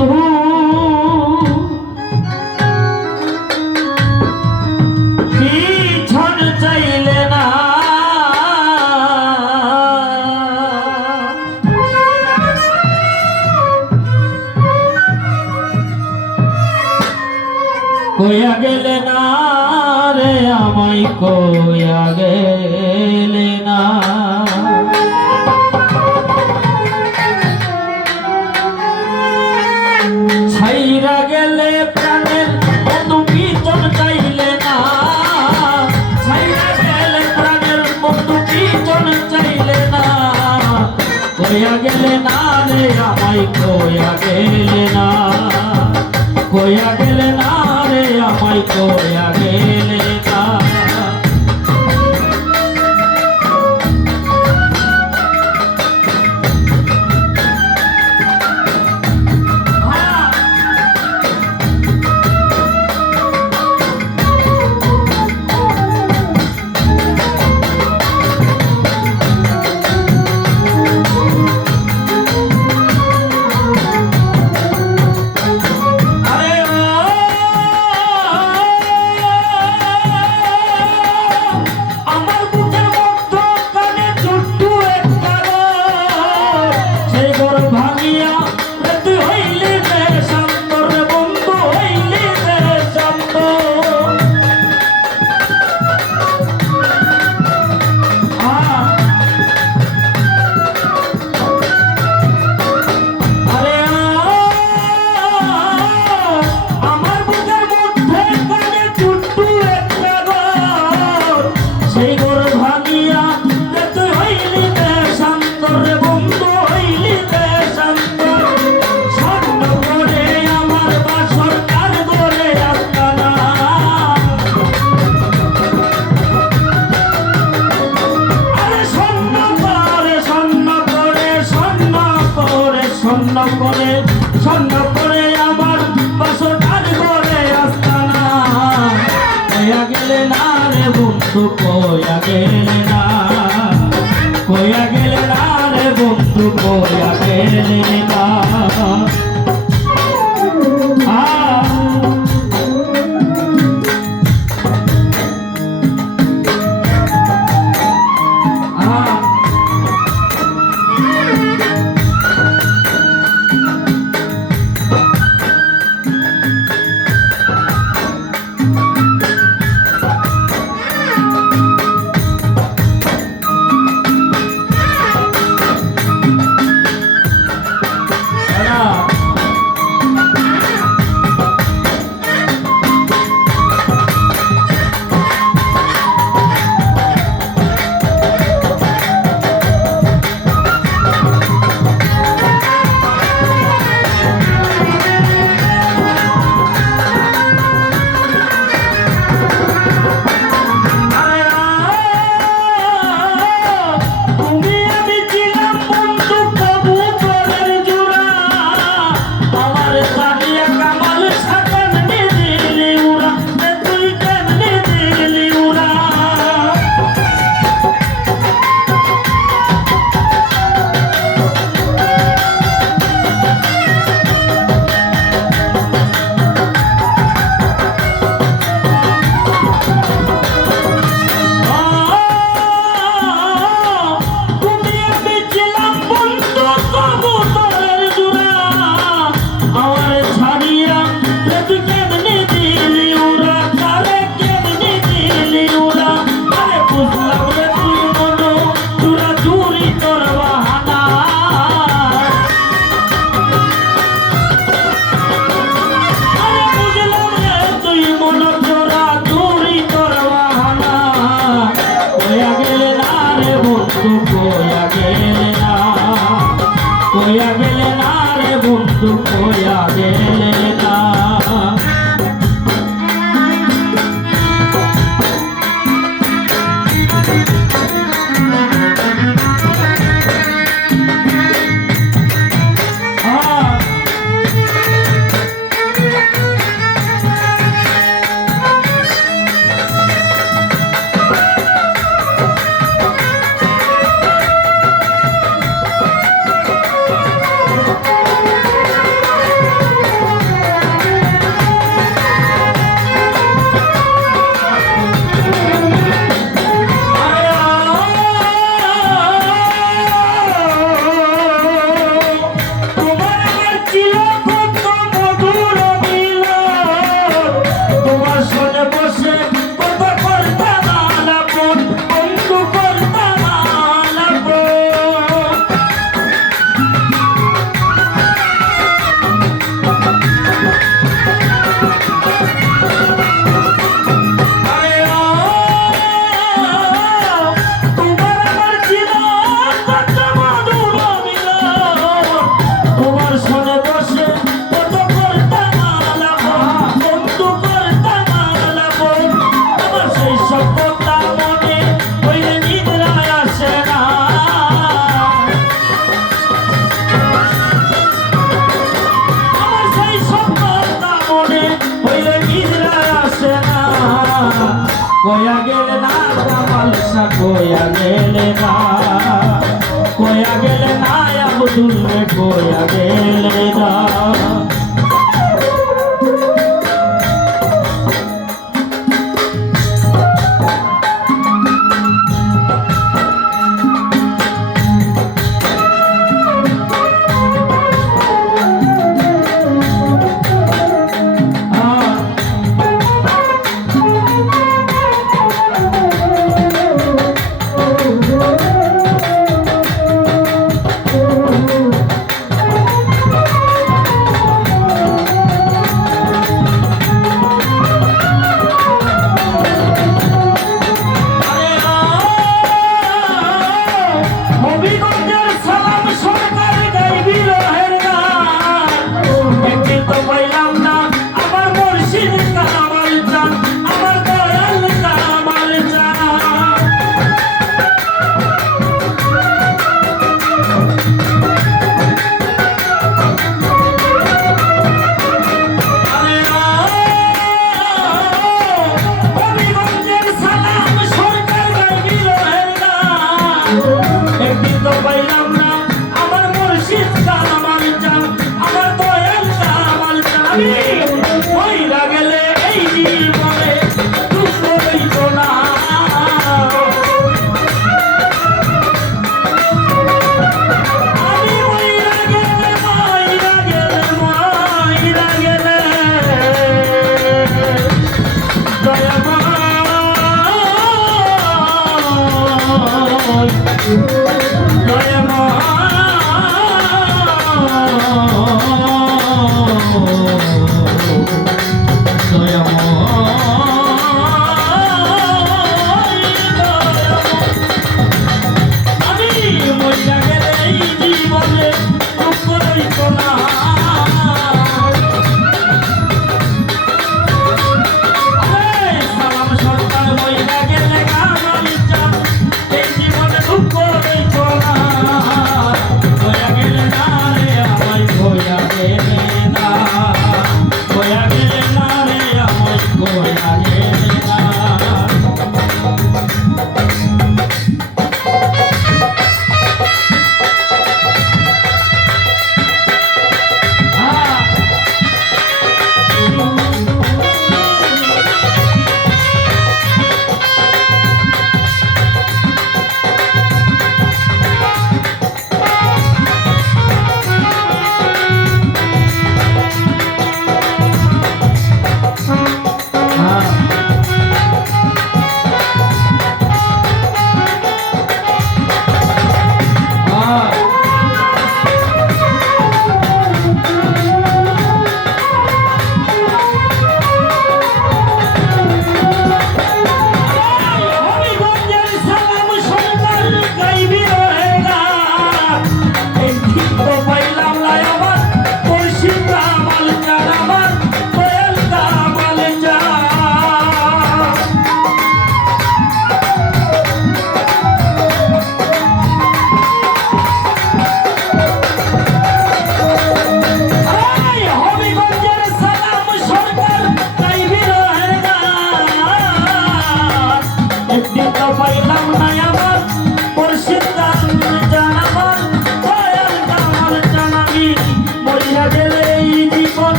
বন্ধু পিছন চাইলে না কইয়া গেলে না রে আমায় কইয়া গেলে না ছাইরা গেলে প্রাণের বন্ধু পিছন চাইলে না ছাইরা গেলে প্রাণের বন্ধু পিছন চাইলে না কইয়া গেলে না রে আমায় কইয়া গেলে না কইয়া গেলে না রে আমায় কইয়া গেলে না স্বর্ণ করে আমার বাসটার ঘরে আস্তানা কইয়া গেলে না রে বন্ধু কইয়া গেলে না কইয়া গেলে না রে বন্ধু কইয়া গেলে না কইয়া গেলে না রে বন্ধু কইয়া গেলে না কয়া গেলে না কামাল শাহ কয়া গেলে না, কয়া গেলে না আব্দুল রে কয়া গেলে না।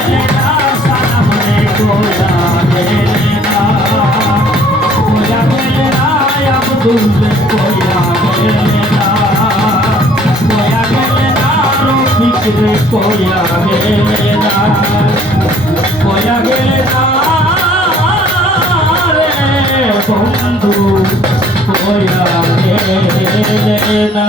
গেলে না সালাম রে কইয়া গেলে না কইয়া গেলে না আব্দুল রে কইয়া গেলে না কইয়া গেলে না রফিক রে কইয়া গেলে না কইয়া গেলে না রে বন্ধু কইয়া গেলে না।